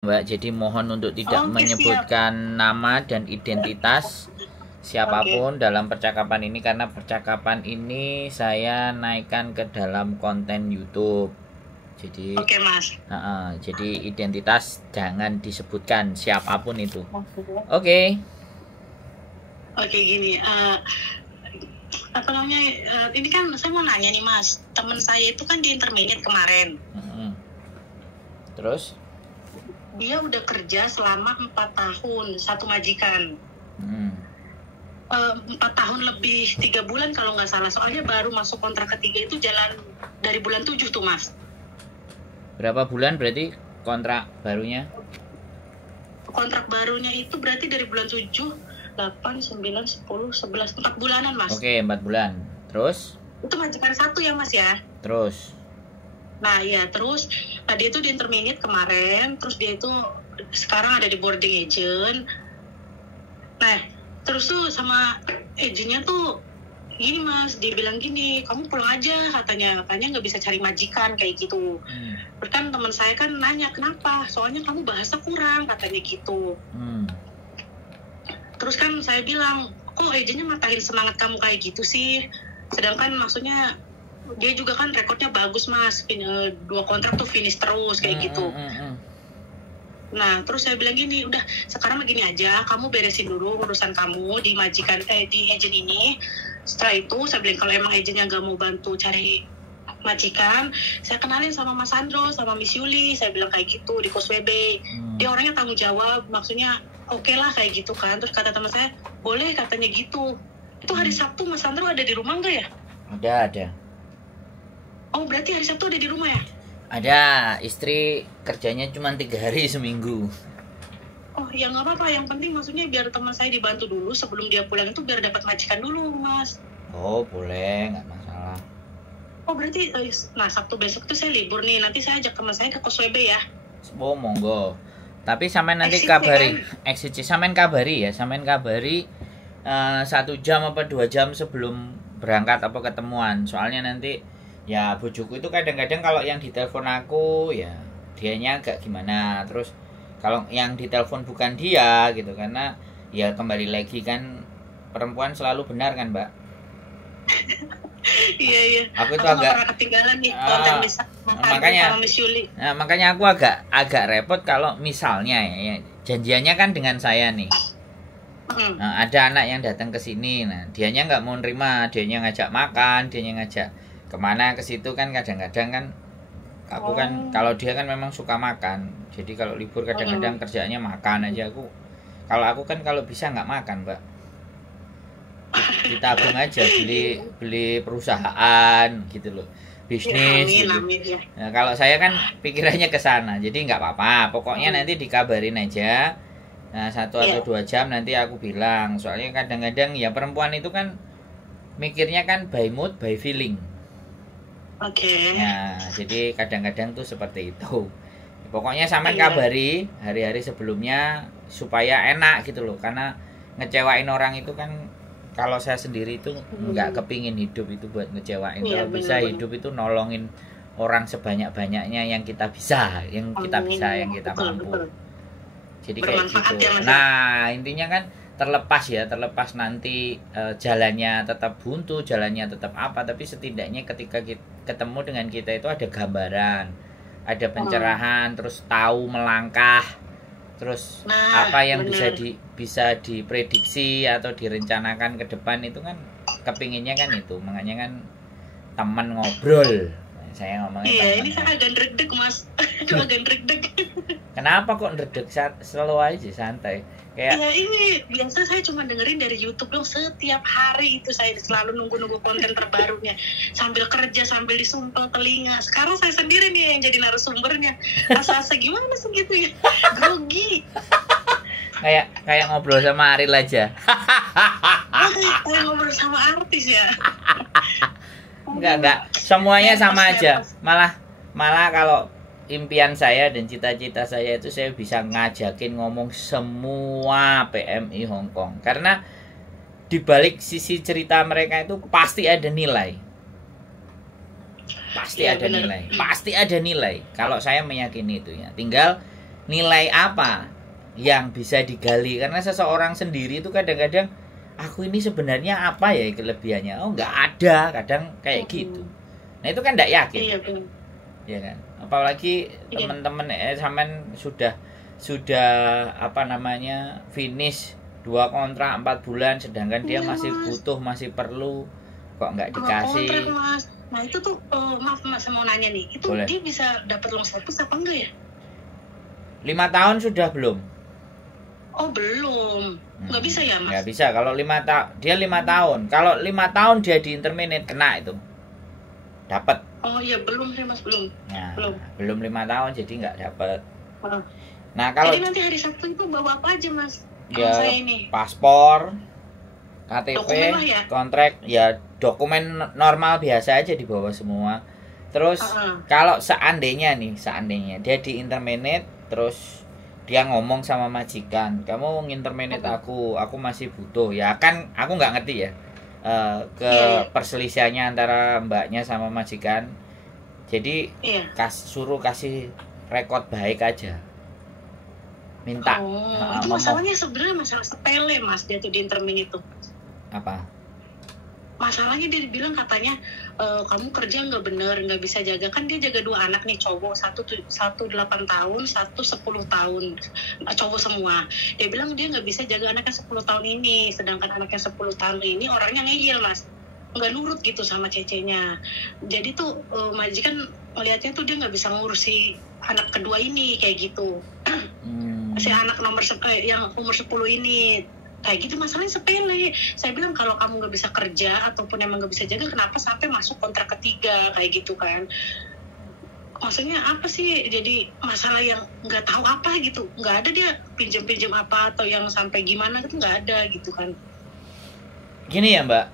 Mbak, jadi mohon untuk tidak Oke, menyebutkan nama dan identitas siapapun dalam percakapan ini, karena percakapan ini saya naikkan ke dalam konten YouTube. Jadi Oke, Mas. jadi identitas jangan disebutkan siapapun itu. Oke. Oke, gini. Apa namanya? Ini kan saya mau nanya nih, Mas. Teman saya itu kan di intermediate kemarin. Terus? Dia udah kerja selama 4 tahun, satu majikan. 4 tahun lebih 3 bulan kalau nggak salah. Soalnya baru masuk kontrak ketiga itu jalan dari bulan 7 tuh, Mas. Berapa bulan berarti kontrak barunya? Kontrak barunya itu berarti dari bulan 7, 8, 9, 10, 11, 4 bulanan, Mas. Oke, 4 bulan. Terus? Itu majikan satu ya, Mas ya? Terus? Nah ya, terus dia itu di intermediate kemarin, terus dia itu sekarang ada di boarding agent. Nah, terus tuh sama agentnya tuh gini, Mas, dia bilang gini, kamu pulang aja, katanya nggak bisa cari majikan kayak gitu. Terus kan teman saya kan nanya, kenapa? Soalnya kamu bahasa kurang, katanya gitu. Terus kan saya bilang, kok agentnya matahin semangat kamu kayak gitu sih? Sedangkan maksudnya dia juga kan rekodnya bagus, Mas, 2 kontrak tuh finish terus kayak gitu. Nah, terus saya bilang gini, udah sekarang begini aja, kamu beresin dulu urusan kamu di majikan di agent ini. Setelah itu saya bilang kalau emang agentnya nggak mau bantu cari majikan, saya kenalin sama Mas Sandro, sama Miss Yuli, saya bilang kayak gitu di Kos WB. Dia orangnya tanggung jawab, maksudnya oke lah kayak gitu kan. Terus kata teman saya, boleh katanya gitu. Itu hari Sabtu Mas Sandro ada di rumah nggak ya? Ada. Oh, berarti hari Sabtu ada di rumah ya? Ada, istri kerjanya cuma 3 hari seminggu. Oh, ya nggak apa-apa. Yang penting maksudnya biar teman saya dibantu dulu sebelum dia pulang itu biar dapat majikan dulu, Mas. Oh, boleh, nggak masalah. Oh, berarti, nah Sabtu besok tuh saya libur nih. Nanti saya ajak teman saya ke Kos WB ya. Oh, monggo. Tapi sampean nanti kabari, sampean kabari ya, sampean kabari 1 jam apa 2 jam sebelum berangkat apa ketemuan. Soalnya nanti ya bojoku itu kadang-kadang kalau yang ditelepon aku ya dianya agak gimana, terus kalau yang ditelepon bukan dia gitu, karena ya kembali lagi kan perempuan selalu benar kan, Mbak. Iya. Aku itu agak ketinggalan nih konten makanya aku agak repot kalau misalnya ya janjiannya kan dengan saya nih. Nah, ada anak yang datang ke sini, nah dianya nggak mau nerima, dianya ngajak makan, dianya ngajak kemana ke situ kan, kadang-kadang kan aku kan kalau dia kan memang suka makan, jadi kalau libur kadang-kadang kerjaannya makan aja. Kalau aku kan kalau bisa nggak makan, Mbak, ditabung aja, beli perusahaan gitu loh, bisnis gitu. Nah, kalau saya kan pikirannya ke sana, jadi nggak apa-apa, pokoknya nanti dikabarin aja. Nah 1 atau 2 jam nanti aku bilang, soalnya kadang-kadang ya perempuan itu kan mikirnya kan by mood by feeling. Oke. Nah, jadi kadang-kadang tuh seperti itu. Pokoknya sampean kabari hari-hari sebelumnya supaya enak gitu loh. Karena ngecewain orang itu kan, kalau saya sendiri itu nggak kepingin hidup itu buat ngecewain. Kalau bisa hidup itu nolongin orang sebanyak-banyaknya yang kita bisa, yang kita mampu. Jadi kayak gitu. Nah, intinya kan terlepas nanti jalannya tetap buntu, jalannya tetap apa, tapi setidaknya ketika ketemu dengan kita itu ada gambaran, ada pencerahan, terus tahu melangkah, terus apa yang bisa diprediksi atau direncanakan ke depan itu kan kepinginnya kan itu. Makanya kan teman ngobrol. Saya ngomongnya ini saya agak ndredeg, Mas. Agak ndredeg. Kenapa kok ndredeg? Slow aja, santai. Kayak ya ini biasa saya cuma dengerin dari YouTube dong, setiap hari itu saya selalu nunggu konten terbarunya sambil kerja, sambil disumpel telinga. Sekarang saya sendiri nih yang jadi narasumbernya. Asa-asa gimana segitu ya? Grogi. kayak ngobrol sama Ariel aja. Kayak ngobrol sama artis ya. Enggak. Semuanya sama aja. Malah kalau impian saya dan cita-cita saya itu saya bisa ngajakin ngomong semua PMI Hong Kong. Karena di balik sisi cerita mereka itu pasti ada nilai. Pasti ada nilai. Kalau saya meyakini itu ya. Tinggal nilai apa yang bisa digali, karena seseorang sendiri itu kadang-kadang aku ini sebenarnya apa ya kelebihannya, oh nggak ada, kadang kayak gitu. Nah itu kan nggak yakin, Iya benar. ya kan, apalagi teman-teman sampean sudah apa namanya finish 2 kontrak 4 bulan, sedangkan dia masih butuh, masih perlu, kok nggak dikasih. Kontrak Mas. Nah itu tuh maaf Mas, mau nanya nih, itu Boleh. dia bisa dapat long service apa enggak ya? 5 tahun sudah belum? Oh belum, nggak bisa ya Mas? Nggak bisa, kalau 5 tahun dia 5 tahun, kalau 5 tahun dia di interminate kena itu dapat. Oh iya belum sih Mas, belum. Nah, belum 5 tahun jadi nggak dapat. Oh. Nah kalau Jadi nanti hari Sabtu itu bawa apa aja Mas? ya Saya ini paspor, KTP, dokumen lah ya? kontrak, ya dokumen normal biasa aja dibawa semua. Terus kalau seandainya dia di interminate, terus dia ngomong sama majikan, kamu nginterminate aku masih butuh, ya kan aku nggak ngerti ya perselisihannya antara mbaknya sama majikan. Jadi suruh kasih rekod baik aja, minta. Itu masalahnya sebenarnya masalah sepele Mas, dia tuh di intermin itu. Apa? Masalahnya dia bilang katanya kamu kerja nggak bener, nggak bisa jaga, kan dia jaga 2 anak nih cowok, satu 8 tahun, satu 10 tahun, cowok semua. Dia bilang dia nggak bisa jaga anaknya 10 tahun ini, sedangkan anaknya 10 tahun ini orangnya ngeyel Mas, nggak nurut gitu sama cecenya. Jadi tuh majikan melihatnya tuh dia nggak bisa ngurusi anak kedua ini kayak gitu. Si anak yang umur 10 ini kayak gitu, masalahnya sepele. Saya bilang kalau kamu nggak bisa kerja ataupun emang nggak bisa jaga, kenapa sampai masuk kontrak ketiga kayak gitu kan? Maksudnya apa sih? Jadi masalah yang nggak tahu apa gitu, nggak ada dia pinjam apa atau yang sampai gimana gitu, nggak ada gitu kan? Gini ya Mbak,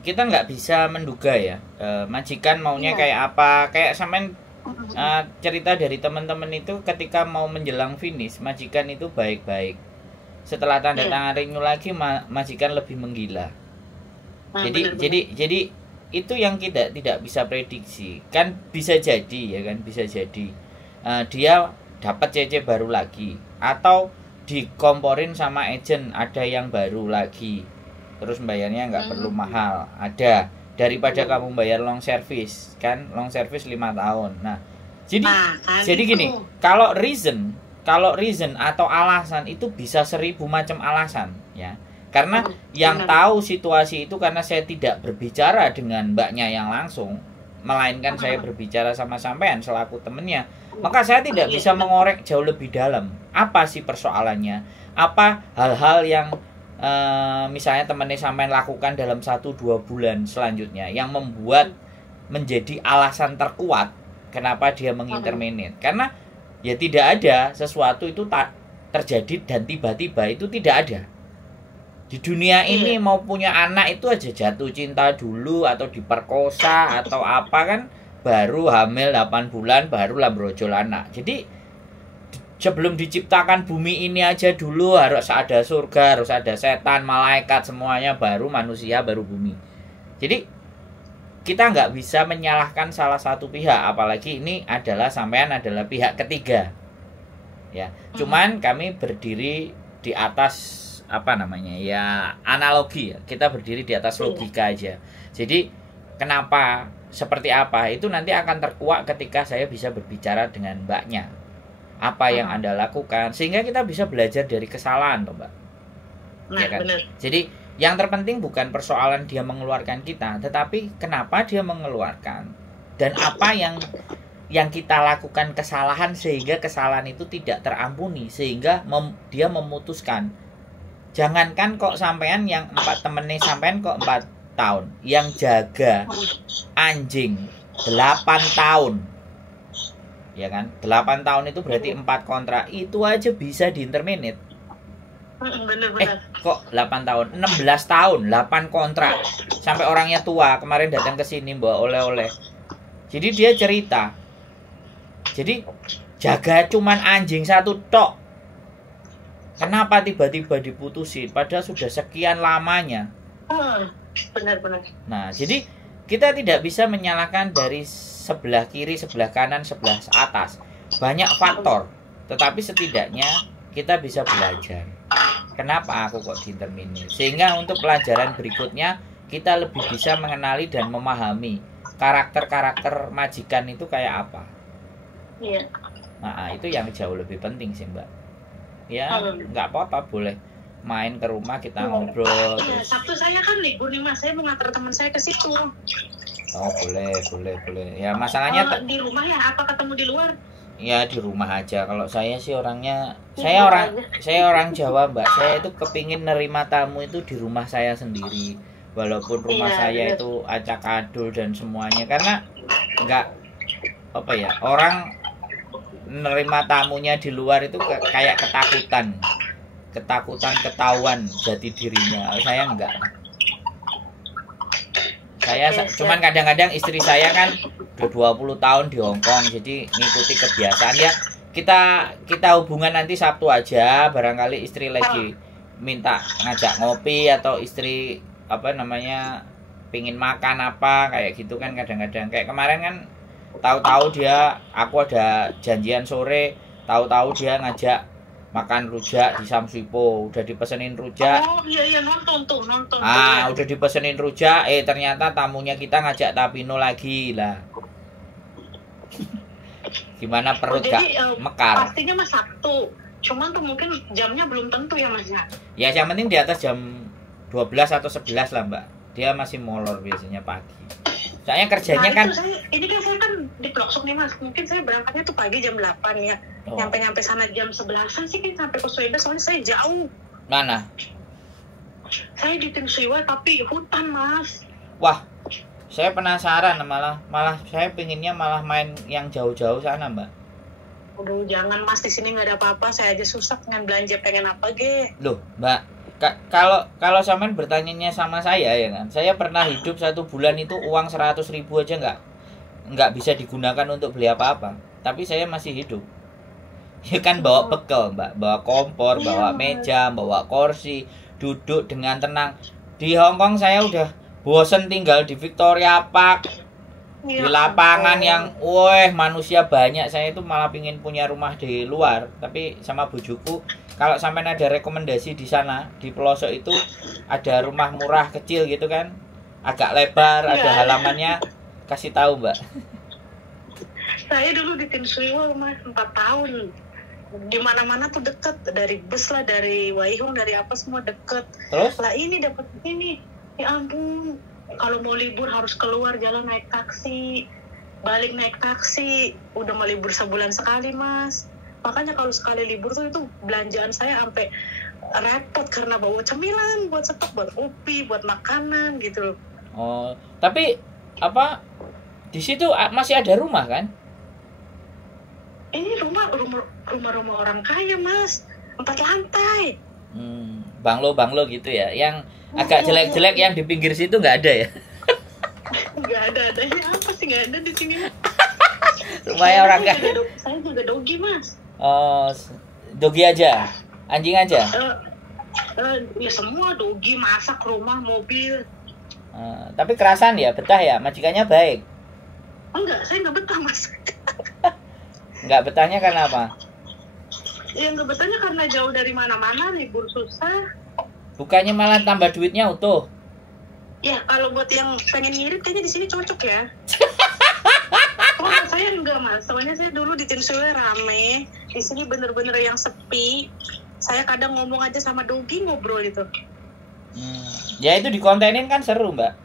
kita nggak bisa menduga ya majikan maunya kayak apa. Kayak sampean cerita dari teman-teman itu ketika mau menjelang finish, majikan itu baik-baik. Setelah tanda tangan renew lagi, majikan lebih menggila. Jadi itu yang kita tidak bisa prediksi. Kan bisa jadi ya kan, bisa jadi dia dapat CC baru lagi, atau dikomporin sama agent ada yang baru lagi. Terus bayarnya nggak perlu mahal, ada, daripada kamu bayar long service, kan long service 5 tahun. Nah, jadi gini, kalau reason atau alasan itu bisa 1000 macam alasan ya. Karena yang tahu situasi itu, karena saya tidak berbicara dengan mbaknya yang langsung, melainkan saya berbicara sama sampean selaku temennya, maka saya tidak bisa mengorek jauh lebih dalam apa sih persoalannya, apa hal-hal yang misalnya temennya sampean lakukan dalam 1-2 bulan selanjutnya yang membuat menjadi alasan terkuat kenapa dia menginterminate. Karena ya tidak ada sesuatu itu tak terjadi dan tiba-tiba, itu tidak ada. Di dunia ini mau punya anak itu aja jatuh cinta dulu, atau diperkosa atau apa kan, baru hamil 8 bulan baru brojol anak. Jadi sebelum diciptakan bumi ini aja dulu harus ada surga, harus ada setan, malaikat, semuanya, baru manusia, baru bumi. Jadi kita nggak bisa menyalahkan salah satu pihak, apalagi ini adalah sampean adalah pihak ketiga ya. Cuman kami berdiri di atas apa namanya ya, analogi ya, kita berdiri di atas logika aja. Jadi kenapa, seperti apa, itu nanti akan terkuak ketika saya bisa berbicara dengan mbaknya, apa yang Anda lakukan, sehingga kita bisa belajar dari kesalahan toh Mbak. Nah, ya kan? Bener. Jadi yang terpenting bukan persoalan dia mengeluarkan kita, tetapi kenapa dia mengeluarkan, dan apa yang kita lakukan kesalahan sehingga kesalahan itu tidak terampuni, sehingga dia memutuskan. Jangankan kok sampean yang 4 temennya sampean kok 4 tahun, yang jaga anjing 8 tahun, ya kan, 8 tahun itu berarti 4 kontrak, itu aja bisa diinterminate. Bener. Kok 8 tahun, 16 tahun, 8 kontrak, sampai orangnya tua, kemarin datang ke sini bawa oleh-oleh. Jadi dia cerita, jadi jaga cuman anjing 1 tok, kenapa tiba-tiba diputusin padahal sudah sekian lamanya. Benar. Nah, jadi kita tidak bisa menyalahkan dari sebelah kiri, sebelah kanan, sebelah atas. Banyak faktor. Tetapi setidaknya kita bisa belajar. Kenapa aku kok diinterminir? Sehingga untuk pelajaran berikutnya kita lebih bisa mengenali dan memahami karakter-karakter majikan itu kayak apa. Iya. Nah, itu yang jauh lebih penting sih, Mbak. Ya, nggak apa-apa, boleh main ke rumah kita ngobrol. Iya, Sabtu saya kan libur nih Mas, saya mau nganter teman saya ke situ. Oh, boleh. Ya, masalahnya di rumah ya, apa ketemu di luar? Ya di rumah aja. Kalau saya sih orangnya, saya orang Jawa, Mbak. Saya itu kepingin nerima tamu itu di rumah saya sendiri. Walaupun rumah saya itu acak adul dan semuanya, karena nggak apa ya, orang nerima tamunya di luar itu kayak ketakutan ketahuan jati dirinya. Saya enggak. Saya cuman kadang-kadang istri saya kan udah 20 tahun di Hong Kong, jadi ngikuti kebiasaan ya. Kita hubungan nanti Sabtu aja, barangkali istri lagi minta ngajak ngopi atau istri pingin makan apa kayak gitu kan. Kadang-kadang kayak kemarin kan tahu-tahu aku ada janjian sore, tahu-tahu dia ngajak makan rujak di Samswipo. Udah dipesenin rujak. Oh iya nonton. Udah dipesenin rujak, ternyata tamunya kita ngajak Tapino lagi lah. Gimana perut gak mekar? Pastinya Mas Sabtu. Cuman tuh mungkin jamnya belum tentu ya Mas ya. Ya yang penting di atas jam 12 atau 11 lah Mbak. Dia masih molor biasanya pagi. Soalnya kerjanya ini kan saya kan di Bloksuk nih Mas. Mungkin saya berangkatnya tuh pagi jam 8 ya. Nyampe sana jam 11-an sih kan sampai ke Sweden, soalnya saya jauh. Mana? Saya di Tim Siwa tapi hutan Mas. Wah, saya penasaran malah saya pinginnya malah main yang jauh-jauh sana Mbak. Aduh jangan Mas, di sini nggak ada apa-apa. Saya aja susah pengen belanja, pengen apa ge. Loh Mbak, kalau sampean bertanyanya sama saya ya kan, saya pernah hidup 1 bulan itu uang 100.000 aja nggak bisa digunakan untuk beli apa-apa, tapi saya masih hidup. Ya kan bawa bekal Mbak, bawa kompor, bawa meja, bawa kursi, duduk dengan tenang. Di Hong Kong saya udah bosen tinggal di Victoria Park, di lapangan yang manusia banyak. Saya itu malah pingin punya rumah di luar, tapi sama bujuku, kalau sampai ada rekomendasi di sana, di pelosok itu ada rumah murah kecil gitu kan, agak lebar, ada halamannya, kasih tahu Mbak. Saya dulu di Tin Shui Wai Mas 4 tahun. Di mana-mana tuh deket, dari bus lah, dari Waihung, dari apa semua deket. Terus? Lah ini dapat ini, ya ampun. Kalau mau libur harus keluar jalan naik taksi, balik naik taksi. Udah mau libur sebulan sekali Mas. Makanya kalau sekali libur tuh itu belanjaan saya sampai repot karena bawa cemilan, buat stok, buat kopi, buat makanan gitu loh. Oh, tapi di situ masih ada rumah kan? Ini rumah orang kaya Mas, 4 lantai. Banglo gitu ya, yang agak jelek-jelek yang di pinggir situ nggak ada ya? Nggak ada, adanya apa sih, nggak ada di sini. Rumahnya orang kaya. Saya juga dogi Mas. Oh, dogi aja, anjing aja? Ya semua, dogi, masak, rumah, mobil. Tapi kerasan ya, betah ya, majikannya baik? Enggak, saya nggak betah Mas. Nggak betahnya karena apa? Ya nggak betahnya karena jauh dari mana-mana, libur susah. Bukannya malah tambah duitnya utuh? Ya kalau buat yang pengen ngirit kayaknya di sini cocok ya. Oh saya enggak Mas, soalnya saya dulu di Tin Shui Wai rame, di sini bener-bener yang sepi. Saya kadang ngomong aja sama dogi, ngobrol itu. Ya itu dikontenin kan seru Mbak.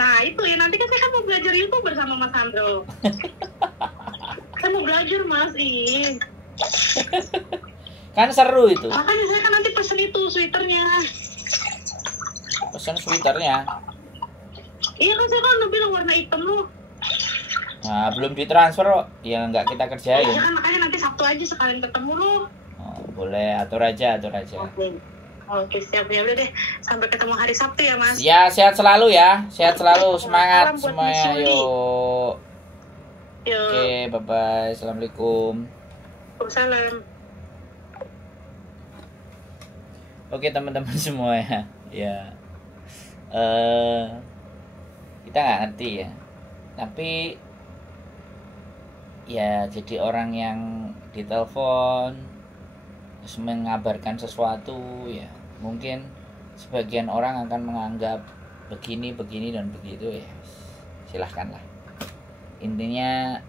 Nah itu ya, nanti kan saya kan mau belajar itu bersama Mas Andro. Saya mau belajar Mas, kan seru itu. Makanya saya kan nanti pesen itu sweaternya. Pesen sweaternya? Iya kan saya kan udah bilang warna hitam loh. Nah belum ditransfer kok, ya nggak kita kerjain. Iya kan, makanya nanti Sabtu aja sekalian ketemu loh. Oh, boleh, atur aja. Oke, siap ya, udah deh. Sampai ketemu hari Sabtu ya Mas. Ya, sehat selalu ya, semangat semuanya, yuk. Oke, bye-bye, assalamualaikum. Waalaikumsalam. Oke teman-teman semua ya, kita nggak ngerti ya, tapi ya jadi orang yang ditelepon terus mengabarkan sesuatu, ya mungkin sebagian orang akan menganggap begini dan begitu, ya silahkanlah. Intinya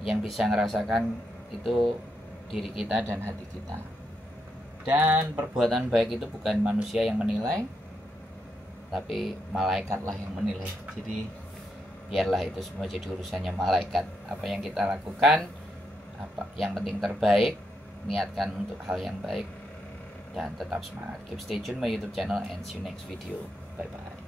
yang bisa ngerasakan itu diri kita dan hati kita. Dan perbuatan baik itu bukan manusia yang menilai, tapi malaikatlah yang menilai. Jadi biarlah itu semua jadi urusannya malaikat. Apa yang kita lakukan, apa yang penting terbaik, niatkan untuk hal yang baik, dan tetap semangat. Keep stay tune my YouTube channel and see you next video. Bye bye.